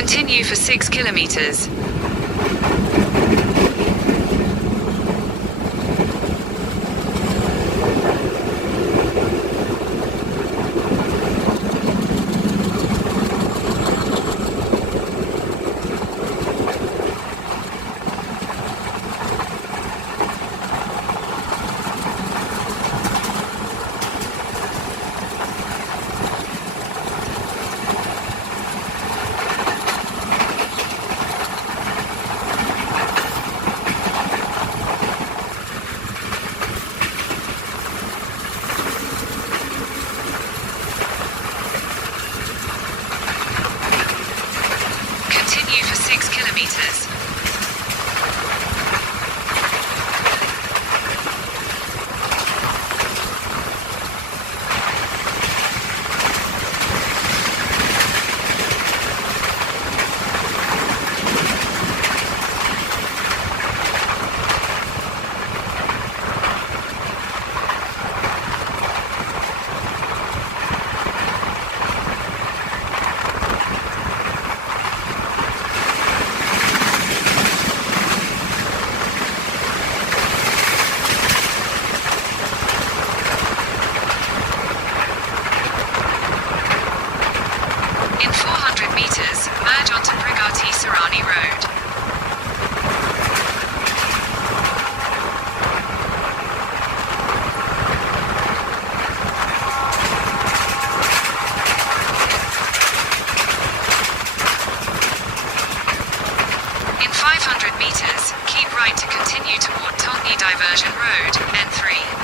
Continue for 6 kilometers. Continue for 6 kilometers. In 400 meters, merge onto Brigati Sarani Road. In 500 meters, keep right to continue toward Tongyi Diversion Road, N3.